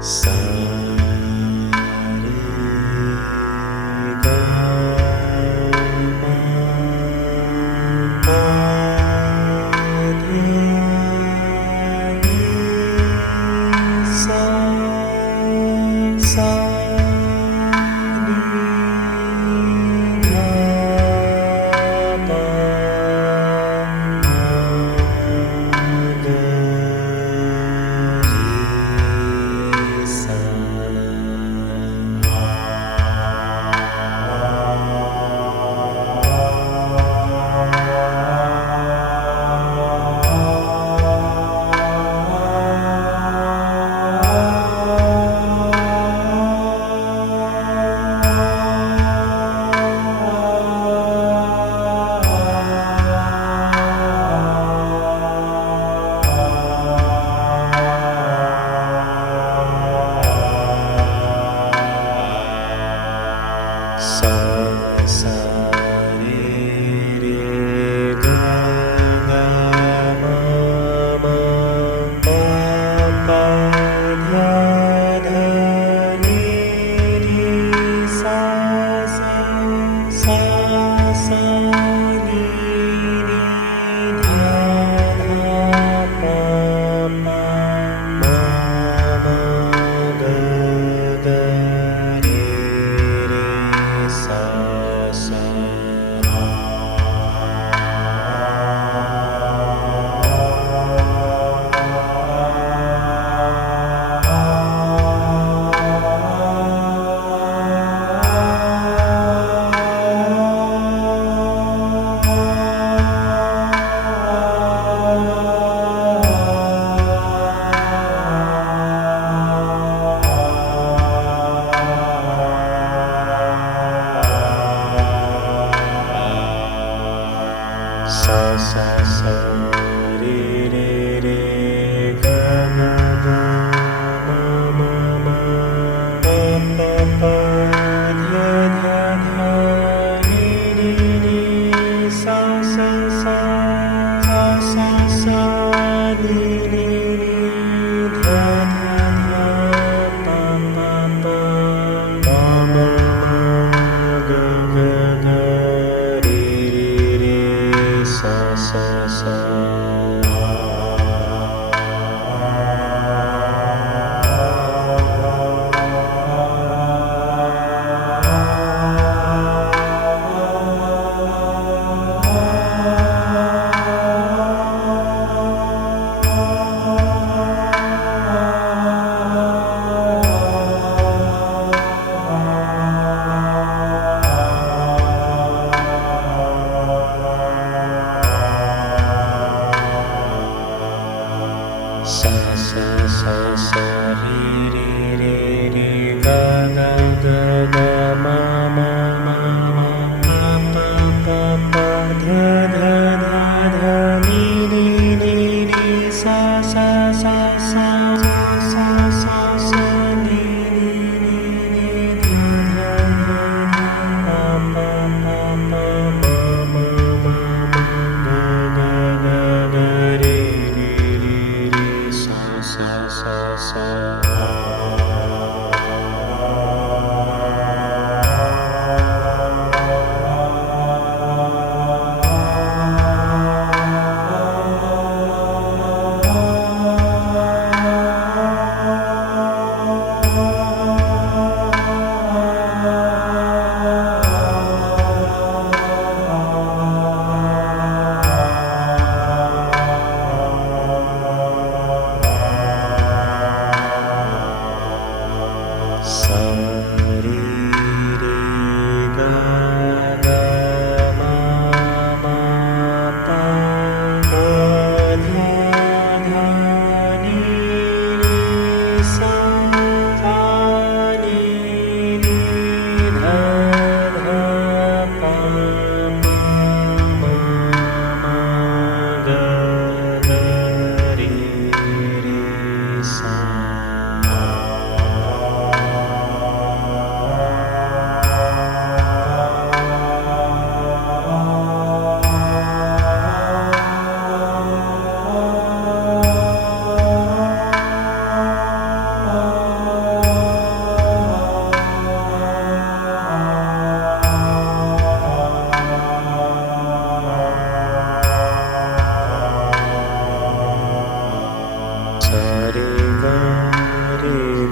सा रे ग म प ध नि सा सा नि ध प म ग रे सा सा सा रे रे ग ग म म प प ध ध नि रि सा सा सा सा नि रि ध ध प प म म ग ग रे रे सा सा सा सा सा रे रे रे ग ग ग म म म प प प ध ध ध नि रि रि सा सा सा सा सा सा नि रि रि ध ध ध प प प म म म ग ग ग रे रे रे सा सा सा सा सा सा सा रे रे रे रे ग ग ग ग म म म म प प प ध ध ध ध नि नि नि नि सा सा सा सा सा सा सा नि नि नि नि ध ध ध ध प प प म म म म ग ग ग ग रे रे रे रे सा सा सा सा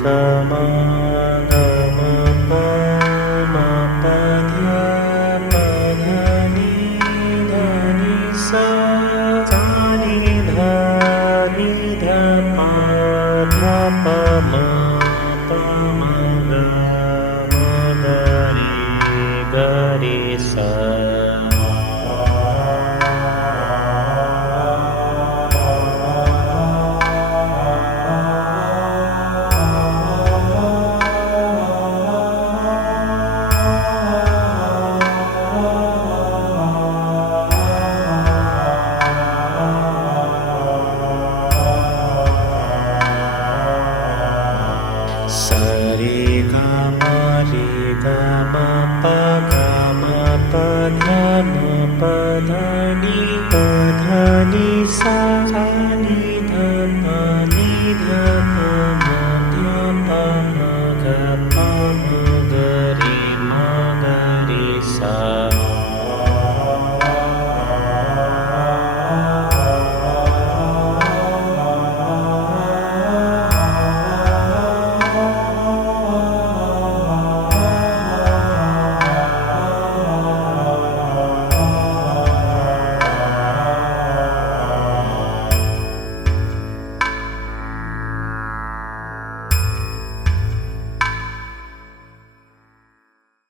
ma ga ma pa dhya pa dha ni sa ni dha pa pa ma ga re sa. Sa re ga ma pa dha ni sa